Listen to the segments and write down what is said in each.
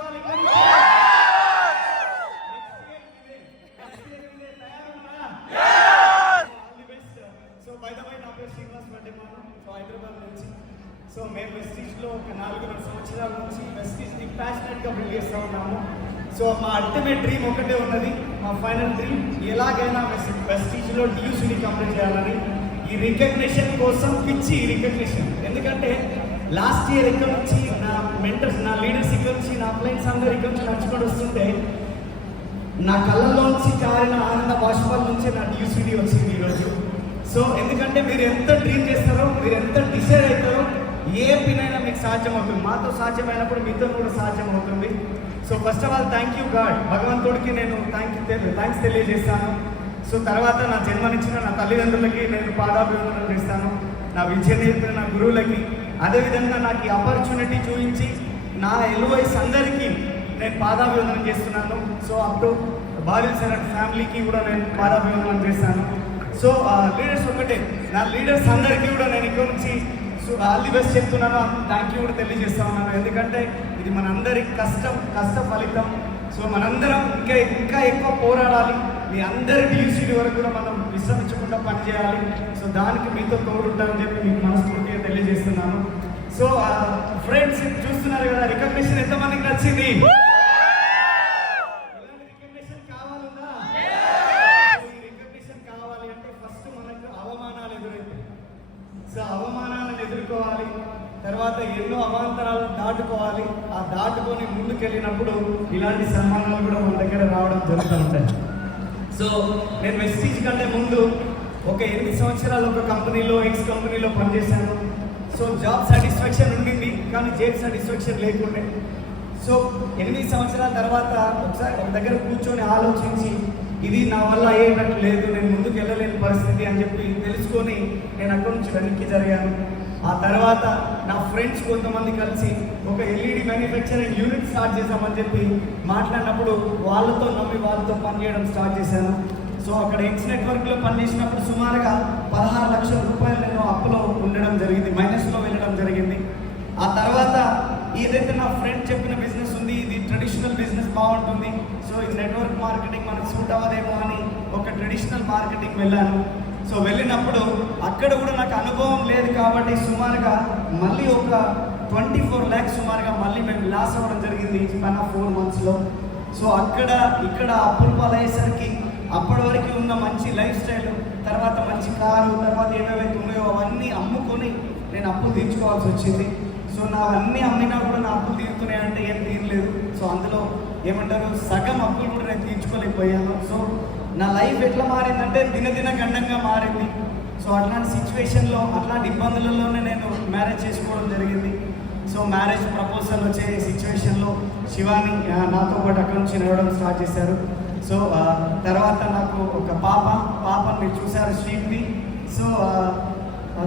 So by the way నా పేరు Srinivas Vaddemanu. So Hyderabad నుంచి. సో మేము వెస్టీజ్లో ఒక 4 సంవత్సరాల నుంచి వెస్టీజ్ని ప్యాషనెట్గా బిల్డ్ చేస్తూ ఉన్నాము. సో మా అల్టిమేట్ డ్రీమ్ ఒకటే ఉన్నది, మా ఫైనల్ డ్రీమ్ ఎలాగైనా వెస్టీజ్లో డియూసీని కంప్లీట్ చేయాలని. ఈ రికగ్నిషన్ కోసం పిచ్చి రికగ్నిషన్. ఎందుకంటే లాస్ట్ ఇయర్ ఇక్కడ నుంచి నా మెంటర్స్, నా లీడర్స్ ఇక్కడ నుంచి, నా క్లయింట్స్ అందరూ ఇక్కడ నుంచి నడుచుకొని వస్తుంటే నా కళ్ళల్లోంచి కారిన ఆనంద బాష్పాల నుంచి నా డియూసీడీ వచ్చింది ఈరోజు. సో ఎందుకంటే మీరు ఎంత డ్రీమ్ చేస్తారో, మీరు ఎంత డిసైడ్ అవుతారో, ఏ పినైనా మీకు సాధ్యం అవుతుంది. మాతో సాధ్యమైనప్పుడు మీతో కూడా సాధ్యం అవుతుంది. So first of all thank you God, భగవంతుడికి నేను థ్యాంక్స్ తెలియజేస్తాను. సో తర్వాత నా జన్మనిచ్చిన నా తల్లిదండ్రులకి నేను పాదాభివందనం చేస్తాను, నా విద్య నేర్పిన నా గురువులకి, అదేవిధంగా నాకు ఈ ఆపర్చునిటీ చూపించి నా ఎల్వైస్ అందరికీ నేను పాదాభివందనం చేస్తున్నాను. సో అప్ టు బాలిల్ సార్ అండ్ ఫ్యామిలీకి కూడా నేను పాదాభివందనం చేస్తాను. సో లీడర్స్ ఒకటే, నా లీడర్స్ అందరికీ కూడా నేను ఇక్కడ నుంచి సో ఆల్ ది బెస్ట్ చెప్తున్నాను, థ్యాంక్ యూ కూడా తెలియజేస్తా ఉన్నాను. ఎందుకంటే ఇది మనందరి కష్ట ఫలితం. సో మనందరం ఇంకా ఎక్కువ పోరాడాలి. మీ అందరి డియూసీడీ వరకు కూడా మనం విశ్రమించకుండా పనిచేయాలి. సో దానికి మీతో తోడుంటారని చెప్పి మీకు మనస్ఫూర్తిగా తెలియజేస్తున్నాను. సో ఫ్రెండ్స్ చూస్తున్నారు కదా, రికగ్నిషన్ ఎంతమందికి నచ్చింది? ఇలాంటి రికగ్నిషన్ కావాలన్నా, ఈ రికగ్నిషన్ కావాలి అంటే ఫస్ట్ మనకు అవమానాలు ఎదురైతాయి. సో అవమానాలను ఎదుర్కోవాలి, తర్వాత ఎన్నో అవాంతరాలను దాటుకోవాలి. ఆ దాటుకొని ముందుకెళ్ళినప్పుడు ఇలాంటి సన్మానాలు కూడా మన దగ్గర రావడం జరుగుతూ ఉంటాయి. సో నేను వెస్టీజ్ కంటే ముందు ఒక 8 సంవత్సరాలు ఒక కంపెనీలో, ఎక్స్ కంపెనీలో పనిచేశాను. సో జాబ్ సాటిస్ఫాక్షన్ ఉండింది, కానీ జాబ్ సాటిస్ఫాక్షన్ లేకుండే. సో 8 సంవత్సరాల తర్వాత ఒకసారి ఒక దగ్గర కూర్చొని ఆలోచించి ఇది నా వల్ల అయ్యేటట్టు లేదు, నేను ముందుకు వెళ్ళలేని పరిస్థితి అని చెప్పి తెలుసుకొని నేను అక్కడి నుంచి వెనక్కి జరిగాను. ఆ తర్వాత నా ఫ్రెండ్స్ కొంతమంది కలిసి ఒక ఎల్ఈడి మ్యానుఫ్యాక్చరింగ్ యూనిట్ స్టార్ట్ చేసామని చెప్పి మాట్లాడినప్పుడు వాళ్ళతో నమ్మి వాళ్ళతో పనిచేయడం స్టార్ట్ చేశాను. సో అక్కడ ఎక్స్ నెట్వర్క్లో పనిచేసినప్పుడు సుమారుగా 16 లక్షల రూపాయలు నేను అప్పులో ఉండడం జరిగింది, మైనస్లో వెళ్ళడం జరిగింది. ఆ తర్వాత ఏదైతే నా ఫ్రెండ్ చెప్పిన బిజినెస్ ఉంది, ఇది ట్రెడిషనల్ బిజినెస్ బాగుంటుంది, సో ఈ నెట్వర్క్ మార్కెటింగ్ మనకు సూట్ అవ్వదేమో అని ఒక ట్రెడిషనల్ మార్కెటింగ్ వెళ్ళాను. సో వెళ్ళినప్పుడు అక్కడ కూడా నాకు అనుభవం లేదు కాబట్టి సుమారుగా మళ్ళీ ఒక 24 lakhs సుమారుగా మళ్ళీ మేము లాస్ అవ్వడం జరిగింది స్పాన్ ఆఫ్ 4 monthsలో. సో ఇక్కడ అప్పుల పాలయ్యేసరికి అప్పటి వరకు ఉన్న మంచి లైఫ్ స్టైల్, తర్వాత మంచి కారు, తర్వాత ఏమేమైతే ఉన్నాయో అవన్నీ అమ్ముకొని నేను అప్పులు తీర్చుకోవాల్సి వచ్చింది. సో నా అన్నీ అమ్మినా కూడా నా అప్పులు తీరుతున్నాయి అంటే ఏం తీరలేదు. సో అందులో ఏమంటారు, సగం అప్పులు కూడా నేను తీర్చుకోలేకపోయాను. సో నా లైఫ్ ఎట్లా మారిందంటే దినదిన గండంగా మారింది. సో అట్లాంటి సిచ్యువేషన్లో, అట్లాంటి ఇబ్బందులలోనే నేను మ్యారేజ్ చేసుకోవడం జరిగింది. సో మ్యారేజ్ ప్రపోజల్ వచ్చే సిచ్యువేషన్లో శివాని నాతో పాటు అక్కడి నుంచి నడవడం స్టార్ట్ చేశారు. సో తర్వాత నాకు ఒక పాపని మీరు చూసారు, శ్రీని. సో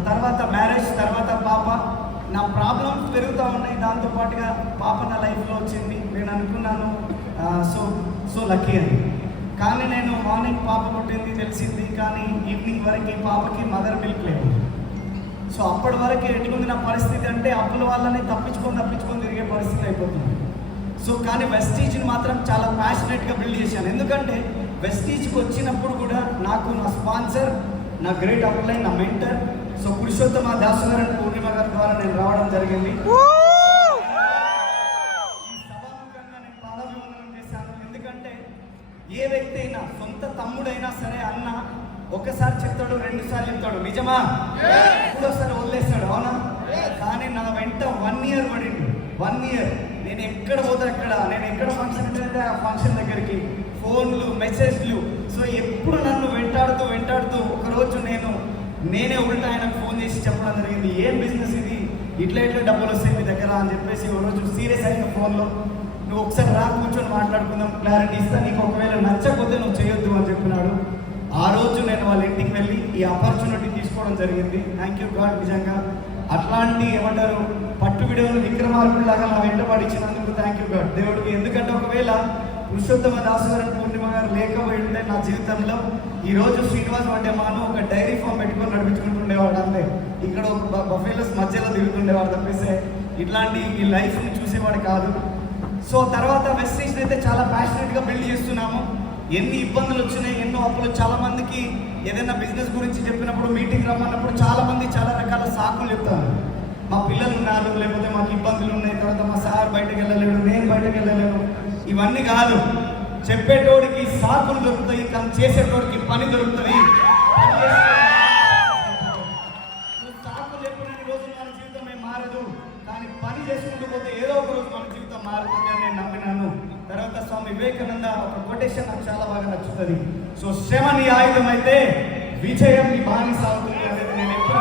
తర్వాత మ్యారేజ్, తర్వాత పాప. నా ప్రాబ్లమ్స్ పెరుగుతూ ఉన్నాయి, దాంతోపాటుగా పాప నా లైఫ్లో వచ్చింది. నేను అనుకున్నాను సో లక్కీ అని. కానీ నేను మార్నింగ్ పాప పుట్టింది తెలిసింది, కానీ ఈవినింగ్ వరకు పాపకి మదర్ మిల్క్ లేదు. సో అప్పటి వరకు ఎటువంటి నా పరిస్థితి అంటే అప్పుల వాళ్ళని తప్పించుకొని తిరిగే పరిస్థితి అయిపోతుంది. సో కానీ వెస్టీజ్ని మాత్రం చాలా ప్యాషనెట్గా బిల్డ్ చేశాను. ఎందుకంటే వెస్టీజ్కి వచ్చినప్పుడు కూడా నాకు నా స్పాన్సర్, నా గ్రేట్ అప్లైన్, నా మెంటర్ సో పురుషోత్తమ దాసు గారు అండ్ పూర్ణిమ గారి ద్వారా నేను రావడం జరిగింది. నేను పాదాభివందనం చేశాను. ఎందుకంటే ఏ వ్యక్తి అయినా, సొంత తమ్ముడైనా సరే, అన్న ఒకసారి చెప్తాడు, 2 సార్లు చెప్తాడు, నిజమా, ఇంకోసారి వదిలేస్తాడు, అవునా? కానీ నా వెంట 1 year పడింది. 1 year నేను ఎక్కడ పోతే అక్కడ, నేను ఎక్కడ ఫంక్షన్ అయితే ఆ ఫంక్షన్ దగ్గరికి ఫోన్లు, మెసేజ్లు. సో ఎప్పుడు నన్ను వెంటాడుతూ ఒకరోజు నేనే ఉల్టా ఆయనకు ఫోన్ చేసి చెప్పడం జరిగింది, ఏం బిజినెస్ ఇది, ఇట్లా డబ్బులు వస్తాయి మీ దగ్గర అని చెప్పేసి ఒకరోజు సీరియస్ అయిన ఫోన్లో, నువ్వు ఒకసారి రా కూర్చొని మాట్లాడుకుందాం, క్లారిటీ ఇస్తా, నీకు ఒకవేళ నచ్చకపోతే నువ్వు చేయొద్దు అని చెప్పినాడు. ఆ రోజు నేను వాళ్ళ ఇంటికి వెళ్ళి ఈ ఆపర్చునిటీ తీసుకోవడం జరిగింది. Thank you God. నిజంగా అట్లాంటి ఏమంటారు పట్టు విడవలు విక్రమార్కుడిలాగా నా వెంట పడిచ్చినందుకు థ్యాంక్ యూ గాడ్ దేవుడికి. ఎందుకంటే ఒకవేళ పురుషోత్తమ దాసు గారు, పూర్ణిమ గారు లేకపోయింటే నా జీవితంలో ఈరోజు శ్రీనివాస్ వడ్డేమాను ఒక డైరీ ఫామ్ పెట్టుకొని నడిపించుకుంటుండేవాడు. అంతే, ఇక్కడ బఫేలోస్ మధ్యలో తిరుగుతుండేవాడు తప్పిస్తే ఇట్లాంటి ఈ లైఫ్ని చూసేవాడు కాదు. సో తర్వాత వెస్టీజ్ అయితే చాలా ప్యాషనెట్గా బిల్డ్ చేస్తున్నాము. ఎన్ని ఇబ్బందులు వచ్చినాయి, ఎన్నో అప్పులు. చాలా మందికి ఏదైనా బిజినెస్ గురించి చెప్పినప్పుడు, మీటింగ్ రమ్మన్నప్పుడు చాలా మంది చాలా రకాల సాకులు చెప్తారు. మా పిల్లలు ఉన్నారు, లేకపోతే మాకు ఇబ్బందులు ఉన్నాయి, తర్వాత మా సార్ బయటకు వెళ్ళలేడు, నేను బయటకు వెళ్ళలేను. ఇవన్నీ కాదు. చెప్పేటోడికి సాకులు దొరుకుతాయి, కానీ చేసేటోడికి పని దొరుకుతుంది. సాకులు చెప్పినన్ని రోజులు మన జీవితం ఏం మారదు, కానీ పని చేసుకుంటూ పోతే ఏదో ఒక రోజు మన జీవితం మారుతుంది అని నేను నమ్మినాను. తర్వాత స్వామి వివేకానంద ఒక కొటేషన్ నాకు చాలా బాగా నచ్చుతుంది. సో శ్రమ నీ ఆయుధం అయితే విజయం నీ బానిస అవుతుంది అనేది నేను ఎప్పుడు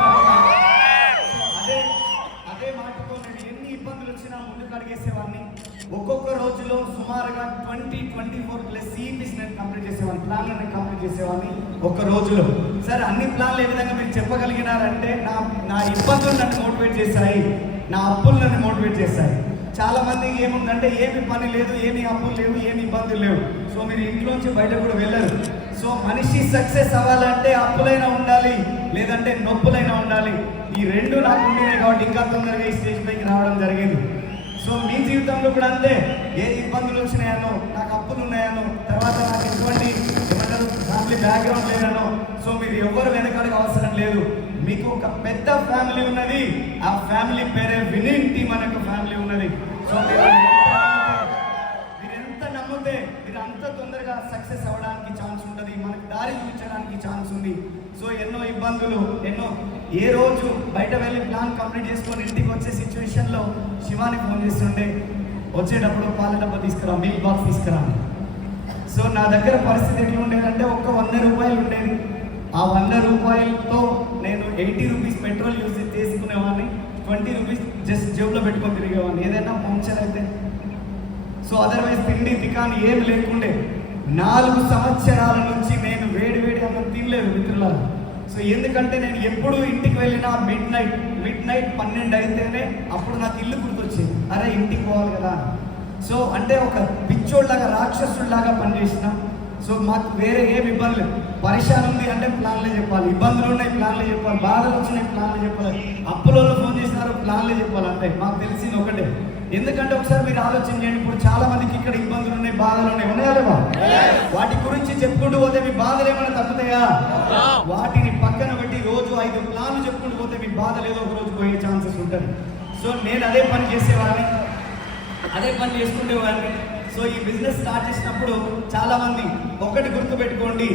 అదే మాటతో నేను ఎన్ని ఇబ్బందులు వచ్చినా ముందుకు అడిగేసేవాడిని. ఒక్కొక్క రోజులో సుమారుగా 24 CEPs నేను కంప్లీట్ చేసేవాడిని, ప్లాన్లను కంప్లీట్ చేసేవాడిని ఒక్క రోజులో. సరే, అన్ని ప్లాన్లు ఏ విధంగా మీరు చెప్పగలిగినారంటే నా ఇబ్బందులు నన్ను మోటివేట్ చేశాయి, నా అప్పులు నన్ను మోటివేట్ చేశాయి. చాలా మందికి ఏముందంటే ఏమి పని లేదు, ఏమి అప్పులు లేవు, ఏమి ఇబ్బందులు లేవు. సో మీరు ఇంట్లోంచి బయట కూడా వెళ్ళరు. సో మనిషి సక్సెస్ అవ్వాలంటే అప్పులైనా ఉండాలి, లేదంటే నొప్పులైనా ఉండాలి. ఈ రెండు నాకు ఉండినాయి కాబట్టి ఇంకా తొందరగా ఈ స్టేజ్ పైకి రావడం జరిగింది. సో మీ జీవితంలో కూడా అంతే. ఏ ఇబ్బందులు వచ్చినాయనో, నాకు అప్పులు ఉన్నాయనో, తర్వాత నాకు ఎటువంటి ఫ్యామిలీ బ్యాక్గ్రౌండ్ లేదనో, సో మీరు ఎవరు వెనకాడక అవసరం లేదు. మీకు ఒక పెద్ద ఫ్యామిలీ ఉన్నది. ఆ ఫ్యామిలీ పేరే వినింగ్ టీమ్ అనే ఒక ఫ్యామిలీ ఉన్నది. సో మీరు ఎంత నమ్మితే మీరు అంత తొందరగా సక్సెస్ అవ్వడానికి ఛాన్స్ ఉంటుంది, మనకు దారి చూపించడానికి ఛాన్స్ ఉంది. సో ఎన్నో ఇబ్బందులు, ఏ రోజు బయట వెళ్ళి ప్లాన్ కంప్లీట్ చేసుకొని ఇంటికి వచ్చే సిచ్యువేషన్లో శివాని ఫోన్ చేస్తుండే, వచ్చేటప్పుడు పాల డబ్బా తీసుకురా, మిల్క్ బాక్స్ తీసుకురా. సో నా దగ్గర పరిస్థితి ఎట్లా ఉండేదంటే ఒక్క 100 రూపాయలు ఉండేది. ఆ 100 రూపాయలతో నేను 80 రూపీస్ పెట్రోల్ యూజ్ చేసుకునేవాడిని, 20 రూపీస్ జస్ట్ జేబులో పెట్టుకొని తిరిగేవాడిని ఏదైనా ఫంక్షన్ అయితే. సో అదర్వైజ్ తిండి తికాని ఏమి లేకుండే. 4 సంవత్సరాల నుంచి నేను వేడి అన్నం తినలేదు మిత్రులారా. సో ఎందుకంటే నేను ఎప్పుడు ఇంటికి వెళ్ళినా మిడ్ నైట్ 12 అయితేనే అప్పుడు నాకు ఇల్లు గుర్తొచ్చింది, అరే ఇంటికి పోవాలి కదా. సో అంటే ఒక పిచ్చోళ్ళలాగా, రాక్షసుడిలాగా పనిచేసిన. సో మాకు వేరే ఏమి ఇబ్బంది లేదు. పరిశాన్ ఉంది అంటే ప్లాన్లే చెప్పాలి, ఇబ్బందులు ఉన్నాయి ప్లాన్లే చెప్పాలి, బాధలు వచ్చినాయి ప్లాన్లే చెప్పాలి, అప్పులలో ఫోన్ చేసినారు ప్లాన్లే చెప్పాలి. అంటే మాకు తెలిసింది ఒకటే. ఎందుకంటే ఒకసారి మీరు ఆలోచన చేయండి, ఇప్పుడు చాలా మందికి ఇక్కడ ఇబ్బందులు ఉన్నాయి, బాధలు ఉన్నాయా లేవా? వాటి గురించి చెప్పుకుంటూ పోతే మీ బాధలు ఏమైనా తగ్గుతాయా? వాటిని పక్కన పెట్టి రోజు 5 ప్లాన్లు చెప్పుకుంటూ పోతే మీ బాధలు ఏదో ఒక రోజు పోయే ఛాన్సెస్ ఉంటుంది. సో నేను అదే పని చేసేవాడిని, అదే పని చేసుకునేవాడిని. సో ఈ బిజినెస్ స్టార్ట్ చేసినప్పుడు చాలా మంది ఒకటి గుర్తుపెట్టుకోండి,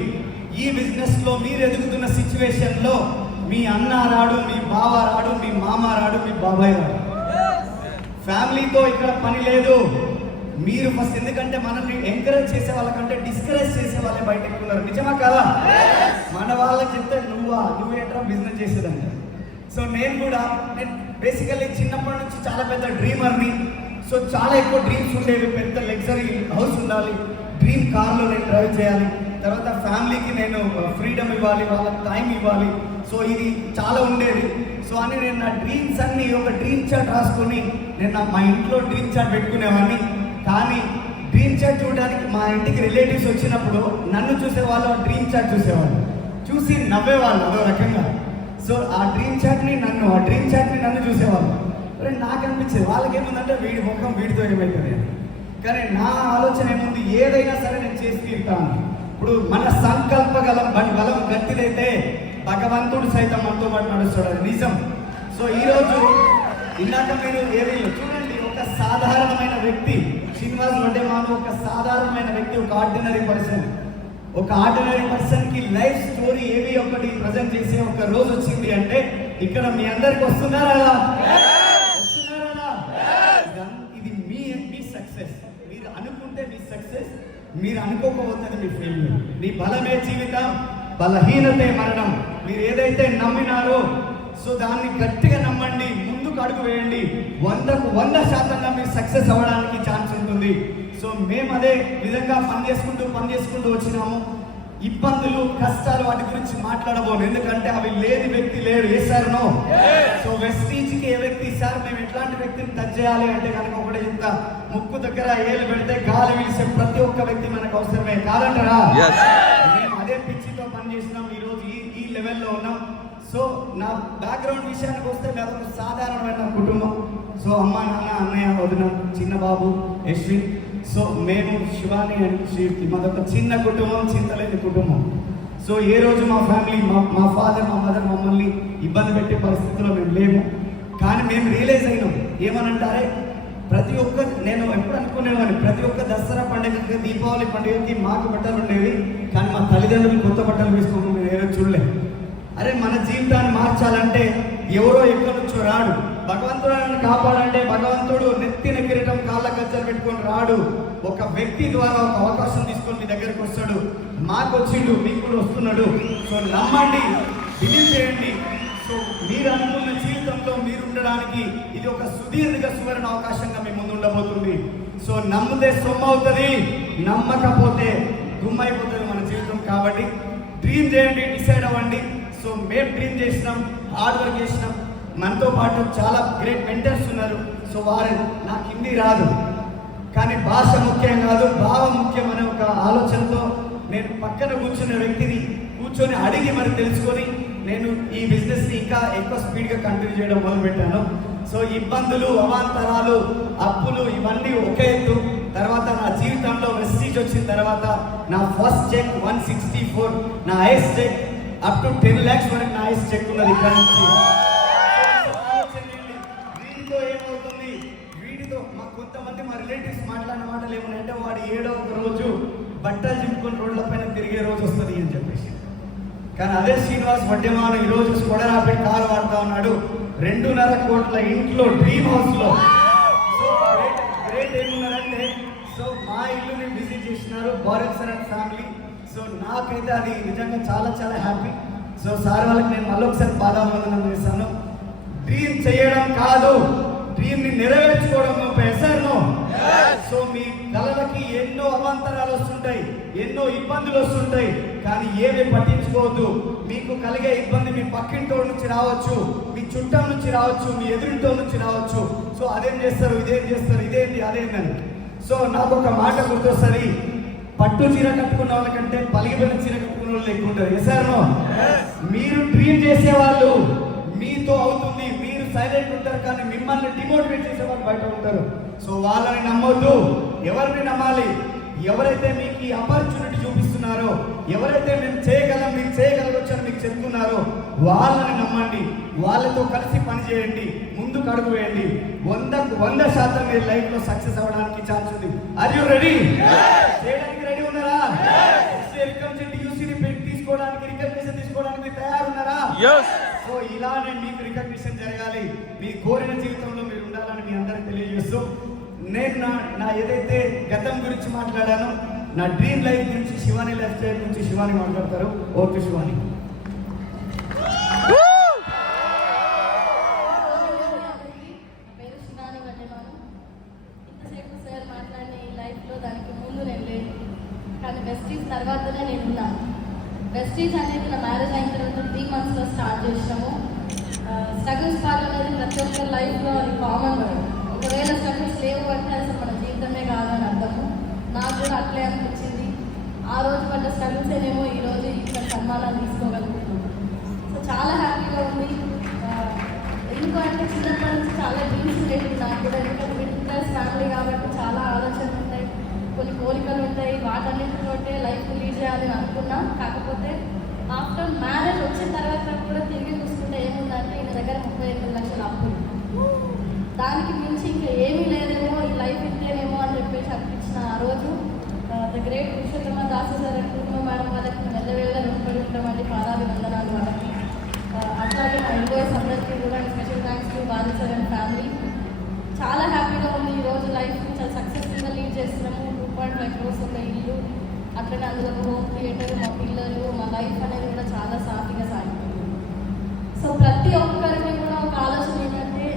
ఈ బిజినెస్లో మీరు ఎదుగుతున్న సిచ్యువేషన్లో మీ అన్న రాడు, మీ బావ రాడు, మీ మామ రాడు, మీ బాబాయ్ రాడు. ఫ్యామిలీతో ఇక్కడ పని లేదు. మీరు ఫస్ట్, ఎందుకంటే మనల్ని ఎంకరేజ్ చేసే వాళ్ళకంటే డిస్కరేజ్ చేసే వాళ్ళే బయట ఎక్కున్నారు. నిజమా కదా? మన వాళ్ళకి చెప్తే నువ్వేంట్రా బిజినెస్ చేసేదంట. సో నేను బేసికల్లీ చిన్నప్పటి నుంచి చాలా పెద్ద డ్రీమర్ని. సో చాలా ఎక్కువ డ్రీమ్స్ ఉండేవి. పెద్ద లగ్జరీ హౌస్ ఉండాలి, డ్రీమ్ కార్లో నేను డ్రైవ్ చేయాలి, తర్వాత ఫ్యామిలీకి నేను ఫ్రీడమ్ ఇవ్వాలి, వాళ్ళకి టైం ఇవ్వాలి. సో ఇది చాలా ఉండేది. సో అని నేను నా డ్రీమ్స్ అన్ని ఒక డ్రీమ్ చార్ట్ రాసుకొని నేను మా ఇంట్లో డ్రీమ్ చార్ట్ పెట్టుకునేవాడిని. కానీ డ్రీమ్ చార్ట్ చూడడానికి మా ఇంటికి రిలేటివ్స్ వచ్చినప్పుడు నన్ను చూసేవాళ్ళు, ఆ డ్రీమ్ చార్ట్ చూసేవాళ్ళు, చూసి నవ్వేవాళ్ళు అదో రకంగా. సో ఆ డ్రీమ్ చార్ట్ని నన్ను చూసేవాళ్ళు. నాకు అనిపించేది వాళ్ళకేముందంటే వీడి ముఖం వీడితో ఏమవుతుంది. కానీ నా ఆలోచన ఏముంది, ఏదైనా సరే నేను చేసి తీరుతాను. ఇప్పుడు మన సంకల్ప బలం గట్టిదైతే భగవంతుడు సైతం మనతో పాటు నడుస్తాడు, అది నిజం. సో ఈరోజు ఇందాక మీరు ఏవీలో చూడండి, ఒక సాధారణమైన వ్యక్తి శ్రీనివాస్ వడ్డేమాను, ఒక సాధారణమైన వ్యక్తి, ఒక ఆర్డినరీ పర్సన్కి లైఫ్ స్టోరీ ఏవి ఒకటి ప్రజెంట్ చేసే ఒక రోజు వచ్చింది అంటే ఇక్కడ మీ అందరికి వస్తున్నారా? ఇది మీ సక్సెస్. మీరు అనుకుంటే మీ సక్సెస్, మీరు అనుకోకపోతే మీ ఫెయిల్యూర్. మీ బలమే జీవితం, బలహీనతే మరణం. మీరు ఏదైతే నమ్మినారో సో దాన్ని గట్టిగా నమ్మండి, ముందుకు అడుగు వేయండి. 100కు 100% మీరు సక్సెస్ అవ్వడానికి ఛాన్స్ ఉంటుంది. సో మేము అదే విధంగా పనిచేసుకుంటూ వచ్చినాము. ఇబ్బందులు, కష్టాలు వాటి గురించి మాట్లాడబోను, ఎందుకంటే అవి లేని వ్యక్తి లేడు. ఏ సార్ నో? సో వెస్టీజ్కి ఏ వ్యక్తి సార్ మేము ఎట్లాంటి వ్యక్తిని టచ్ చేయాలి అంటే కనుక ఒకటే చెప్తా, ముక్కు దగ్గర ఏలు పెడితే గాలి వీల్సే ప్రతి ఒక్క వ్యక్తి మనకు అవసరమే, కాదంటారా? మేము అదే పిచ్చితో పనిచేసినాం, ఈరోజు ఈ లెవెల్లో ఉన్నాం. సో సో నా బ్యాక్గ్రౌండ్ విషయానికి వస్తే నాదొక సాధారణమైన కుటుంబం. సో అమ్మ, నాన్న, అన్నయ్య, వదిన, చిన్న బాబు యశ్విన్. సో మేము శివాని అండ్ శ్రీప్తి, మాదొక చిన్న కుటుంబం, చింతలేని కుటుంబం. సో ఏ రోజు మా ఫ్యామిలీ, మా ఫాదర్, మా మదర్ మమ్మల్ని ఇబ్బంది పెట్టే పరిస్థితుల్లో మేము లేము. కానీ మేము రియలైజ్ అయినాం ఏమనంటారే, నేను ఎప్పుడు అనుకునేవాడిని, ప్రతి ఒక్క దసరా పండుగకి, దీపావళి పండుగకి మాకు బట్టలు ఉండేవి, కానీ మా తల్లిదండ్రులు కొత్త బట్టలు వేసుకోవడం మేము ఏ రోజు చూడలేము. అరే మన జీవితాన్ని మార్చాలంటే ఎవరో ఎక్కడి నుంచో రాడు, భగవంతుడు కాపాడంటే భగవంతుడు నెత్తిన కిరీటం కాళ్ళ గజ్జలు పెట్టుకొని రాడు. ఒక వ్యక్తి ద్వారా ఒక అవకాశం తీసుకొని మీ దగ్గరకు వస్తాడు. మాకు వచ్చిండు, మీకు కూడా వస్తున్నాడు. సో నమ్మండి, బిలీవ్ చేయండి. సో మీరు అనుకున్న జీవితంలో మీరు ఉండడానికి ఇది ఒక సుదీర్ఘ సువర్ణ అవకాశంగా మీ ముందు ఉండబోతుంది. సో నమ్మితే సొమ్ము అవుతుంది, నమ్మకపోతే గుమ్మైపోతుంది మన జీవితం. కాబట్టి డ్రీమ్ చేయండి, డిసైడ్ అవ్వండి. సో మేము డ్రీమ్ చేసినాం, హార్డ్ వర్క్ చేసినాం. మనతో పాటు చాలా గ్రేట్ మెంటర్స్ ఉన్నారు. సో నాకు హిందీ రాదు, కానీ భాష ముఖ్యం కాదు, భావం ముఖ్యం అనే ఒక ఆలోచనతో నేను పక్కన కూర్చున్న వ్యక్తిని కూర్చొని అడిగి మరి తెలుసుకొని నేను ఈ బిజినెస్ని ఇంకా ఎక్కువ స్పీడ్గా కంటిన్యూ చేయడం మొదలుపెట్టాను. సో ఇబ్బందులు, అవాంతరాలు, అప్పులు ఇవన్నీ ఒకే ఎత్తు. తర్వాత నా జీవితంలో వెస్టీజ్ వచ్చిన తర్వాత నా ఫస్ట్ చెక్ 164, నా highest check up to 10 lakhs వరకు నా హైయెస్ట్ చెక్ ఉన్నది ఇక్కడ నుంచి. వీటితో ఏమవుతుంది, వీటితో కొంతమంది మా రిలేటివ్స్ మాట్లాడిన మాటలు ఏమన్నాయంటే, వాడు 7వ రోజు బట్టలు చింపుకొని రోడ్ల పైన తిరిగే రోజు వస్తుంది అని చెప్పేసి. కానీ అదే శ్రీనివాస్ వడ్డెమాను ఈరోజు స్కోడా రాపిడ్ కారు వాడుతూ ఉన్నాడు, 2.5 కోట్ల ఇంట్లో, డ్రీమ్ హౌస్లో. సో గ్రేట్ ఏమున్నారంటే, సో మా ఇల్లుని విజిట్ చేసినారు barrel sir and family. So నాకైతే అది నిజంగా చాలా చాలా హ్యాపీ. సో సార్ వాళ్ళకి నేను మళ్ళొకసారి పాదాభివందనం చేస్తాను. డ్రీమ్ చేయడం కాదు, డ్రీమ్ని నెరవేర్చుకోవడం ఎస్ఆర్నో. సో మీ కళలకి ఎన్నో అవాంతరాలు వస్తుంటాయి, ఎన్నో ఇబ్బందులు వస్తుంటాయి, కానీ ఏమి పట్టించుకోవద్దు. మీకు కలిగే ఇబ్బంది మీ పక్కింటో నుంచి రావచ్చు, మీ చుట్టం నుంచి రావచ్చు, మీ ఎదురింటో నుంచి రావచ్చు. సో అదేం చేస్తారు, ఇదేం చేస్తారు, ఇదేంటి అదేంటని. సో నాకు ఒక మాట గుర్తొస్తుంది, పట్టు చీర కట్టుకున్న వాళ్ళకంటే పలిగిపోయిన చీర కట్టుకున్న వాళ్ళు ఎక్కువ ఉంటారు. ఎస్ఆర్నో. మీరు డ్రీమ్ చేసేవాళ్ళు మీతో అవుతుంది, మీరు సైలెంట్ ఉంటారు, కానీ మిమ్మల్ని డిమోటివేట్ చేసే వాళ్ళు బయట ఉంటారు. సో వాళ్ళని నమ్మొద్దు. ఎవరిని నమ్మాలి? ఎవరైతే మీకు ఈ ఆపర్చునిటీ చూపిస్తున్నారో, ఎవరైతే మేము చేయగలం, మీకు చేయగలగొచ్చు అని మీకు చెప్తున్నారో వాళ్ళని నమ్మండి, వాళ్ళతో కలిసి పని చేయండి, ముందుకు అడుగు వేయండి. 100% మీరు లైఫ్లో సక్సెస్ అవ్వడానికి ఛాన్స్ ఉంది. Are you ready? చేయడానికి రెడీ ఉన్నారా? తీసుకోవడానికి, రికగ్నిషన్ తీసుకోవడానికి మీరు తయారున్నారా? సో ఇలానే మీకు రికగ్నిషన్ జరగాలి, మీ కోరిన జీవితంలో మీరు ఉండాలని మీ అందరికి తెలియజేస్తూ, నేను నా ఏదైతే గతం గురించి మాట్లాడానో, నా డ్రీమ్ లైఫ్ గురించి, శివాని లైఫ్ స్టైల్ గురించి శివాని మాట్లాడతారు. ఓకే శివాని. తర్వాతనే నేను ఉన్నాను. వెస్టీజ్ అనేది నా మ్యారేజ్ అయిన తర్వాత 3 monthsలో స్టార్ట్ చేసినాము. స్ట్రగుల్స్ పార్ట్ అనేది ప్రతి ఒక్కరి లైఫ్లో అది కామన్. ఒకవేళ స్ట్రగుల్స్ లేవు అంటే అసలు మన జీవితమే కాదని అర్థము. నాకు కూడా అట్లే అనిపించింది. ఆ రోజు పడ్డ స్ట్రగుల్స్ ఏమో ఈరోజు ఇక్కడ సన్మానాలు తీసుకోగలుగుతున్నాం. సో చాలా హ్యాపీగా ఉంది. ఎందుకు అంటే చిన్నప్పటి నుంచి చాలా డ్రీమ్స్ ఉండేవి నాకు కూడా. ఎందుకంటే మిడిల్ క్లాస్ ఫ్యామిలీ కాబట్టి చాలా ఆలోచనలు ఉంటాయి, కొన్ని కోరికలు ఉంటాయి, వాటన్నిటితోటే లైఫ్ లీడ్ చేయాలని అనుకున్నాం. కాకపోతే ఆఫ్టర్ మ్యారేజ్ వచ్చిన తర్వాత కూడా తిరిగి చూసుకుంటే ఏముందంటే, ఈయన దగ్గర 38 లక్షల అప్పులు, దానికి మించి ఇంకా ఏమీ లేదేమో, ఈ లైఫ్ ఇంతేనేమో అని చెప్పేసి అనిపించిన ఆ రోజు the great Purushottama Dasu sir and కుటుంబ మేడం వాళ్ళకి మెల్లవేళ రుణపడి ఉంటామండి. పాదాభివందనాలు వాళ్ళకి. అట్లాగే మా ఎంప్లాయీస్ అందరికీ కూడా special thanks to Balu sir and family. చాలా హ్యాపీగా ఉంది. ఈరోజు లైఫ్ చాలా సక్సెస్ఫుల్గా లీడ్ చేస్తున్నాము. 2.5 crores ఒక ఇల్లు, అట్లనే అందులో హోమ్ థియేటర్, మా పిల్లలు, మా లైఫ్ అనేది కూడా చాలా సాఫీగా సాగిపోయింది. సో ప్రతి ఒక్కరికి కూడా ఒక ఆలోచన ఏంటంటే,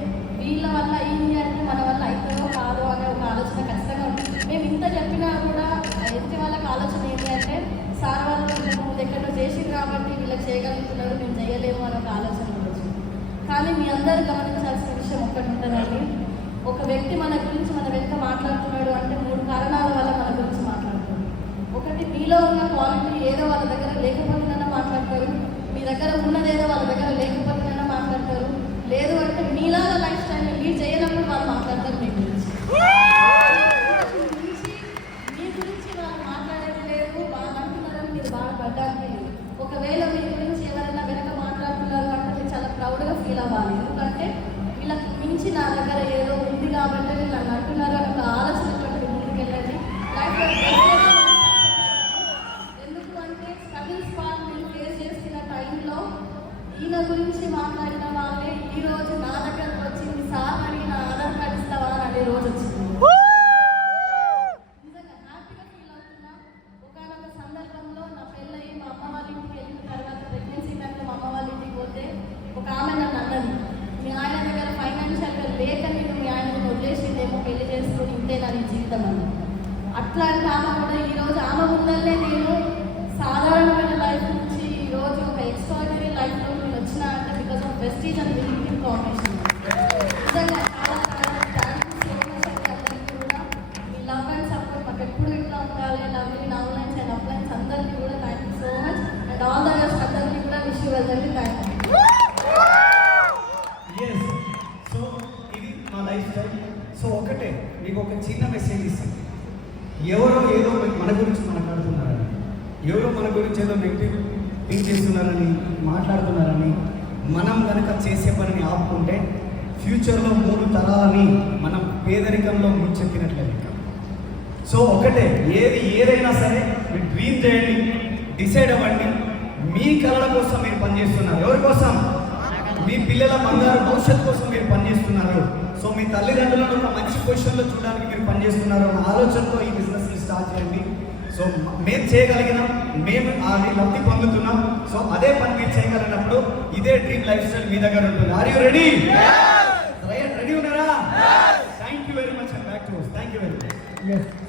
వీళ్ళ వల్ల అయింది అంటే మన వల్ల అవుతుందో కాదో అనే ఒక ఆలోచన ఖచ్చితంగా ఉంటుంది. మేము ఇంత చెప్పినా కూడా ఎదుటి వాళ్ళకి ఆలోచన ఏంటి అంటే, సార్ వాళ్ళు ముందు ఎక్కడో చేసింది కాబట్టి వీళ్ళకి చేయగలుగుతున్నారు, మేము చేయలేము అనే ఒక ఆలోచన ఉండొచ్చు. కానీ మీ అందరూ గమనించాల్సిన విషయం ఒక్కటి ఉంటుందండి. ఒక వ్యక్తి మన గురించి మన వెంట మాట్లాడుతున్నాడు అంటే 3 కారణాల వల్ల మన గురించి మాట్లాడుతున్నాడు. ఒకటి, మీలో ఉన్న క్వాలిటీ ఏదో వాళ్ళ దగ్గర లేకపోతుందన్న మాట్లాడతారు, మీ దగ్గర ఉన్నదేదో వాళ్ళ దగ్గర లేకపోతేనైనా మాట్లాడతారు, లేదు అంటే మీలాగా లైఫ్ స్టైల్ లీడ్ చేయనప్పుడు వాళ్ళు మాట్లాడతారు మీ గురించి. మీ గురించి వాళ్ళు మాట్లాడేది లేదు, వాళ్ళు అంటున్నారని మీరు బాధపడ్డానికి లేదు. ఒకవేళ మీ గురించి ఎవరైనా వెనక మాట్లాడుతున్నారు అంటే మీరు చాలా ప్రౌడ్గా ఫీల్ అవ్వాలి. ఎందుకంటే వీళ్ళకి మించి నా దగ్గర ఏదో ఉంది కాబట్టి వీళ్ళు నన్ను అంటున్నారు అని ఒక ఆలోచనతో ముందుకెళ్ళండి. లైఫ్లో ఎందుకు అంటే స్ట్రగుల్స్ పార్ట్ నేను ఫేస్ చేస్తున్న టైంలో ఈయన గురించి మాట్లాడిన వాళ్ళే ఈరోజు నా దగ్గరకు వచ్చింది, సార్ అడిగిన ఆధార్ కార్డు ఇస్తావా అని అనే రోజు వచ్చింది. నిజంగా హ్యాపీగా ఫీల్ అవుతున్నా. ఒకనొక సందర్భంలో నా పెళ్ళయి మా అమ్మ వాళ్ళ ఇంటికి వెళ్ళిన తర్వాత ప్రెగ్నెన్సీ టైంలో మా అమ్మ వాళ్ళ ఇంటికి పోతే ఒక ఆమె నన్ను అన్నది, మీ ఆయన దగ్గర ఫైనాన్షియల్గా లేక నేను మీ ఆయనను వదిలేసిందేమో పెళ్లి చేసుకొని ఇంతే నా నీ జీవితం అని. అట్లాంటి ఆమె కూడా ఈరోజు ఆమె ముందరనే నేను సాధారణమైన లైఫ్ నుంచి ఈరోజు ఒక ఎక్స్ట్రాడినరీ లైఫ్లో నేను వచ్చిన అంటే because of Vestige and willing combination. నిజంగా చాలా చాలా థ్యాంక్స్ సో మచ్ అండి అందరికీ కూడా. మీ లవ్ అండ్ సపోర్ట్ మాకు ఎప్పుడు ఇట్లా ఉండాలి. లవ్ ఇన్ ఆన్లైన్స్ అండ్ అప్లైన్స్ అందరికీ కూడా thank you so much and all the best అందరికీ కూడా విష్ యూ వెల్ అండి. Thank you. ఎస్, సో ఇది మా లైఫ్ స్టైల్. సో ఒకటే మీకు ఒక చిన్న మెసేజ్ ఇస్తాను. ఎవరో ఏదో మన గురించి మాట్లాడుతున్నారని, ఎవరో మన గురించి ఏదో నెగిటివ్ థింక్ చేస్తున్నారని మాట్లాడుతున్నారని మనం కనుక చేసే పనిని ఆపుకుంటే ఫ్యూచర్లో 3 తరాలని మనం పేదరికంలో ముంచెత్తినట్లే. సో ఒకటే, ఏదైనా సరే మీరు డ్రీమ్ చేయండి, డిసైడ్ అవ్వండి. మీ కళల కోసం మీరు పనిచేస్తున్నారు. ఎవరి కోసం? మీ పిల్లల బంగారు భవిష్యత్తు కోసం మీరు పనిచేస్తున్నారు. సో మీ తల్లిదండ్రులను ఒక మంచి పొజిషన్లో చూడడానికి మీరు పనిచేస్తున్నారు అన్న ఆలోచనతో ఈ బిజినెస్ని స్టార్ట్ చేయండి. సో మేము చేయగలిగినాం, మేము అది లబ్ధి పొందుతున్నాం. సో అదే పని మీరు చేయగలిగినప్పుడు ఇదే డ్రీమ్ లైఫ్ స్టైల్ మీ దగ్గర ఉంటుంది. Are you ready? రెడీ ఉన్నారా? Thank you very much and back to thank you very much.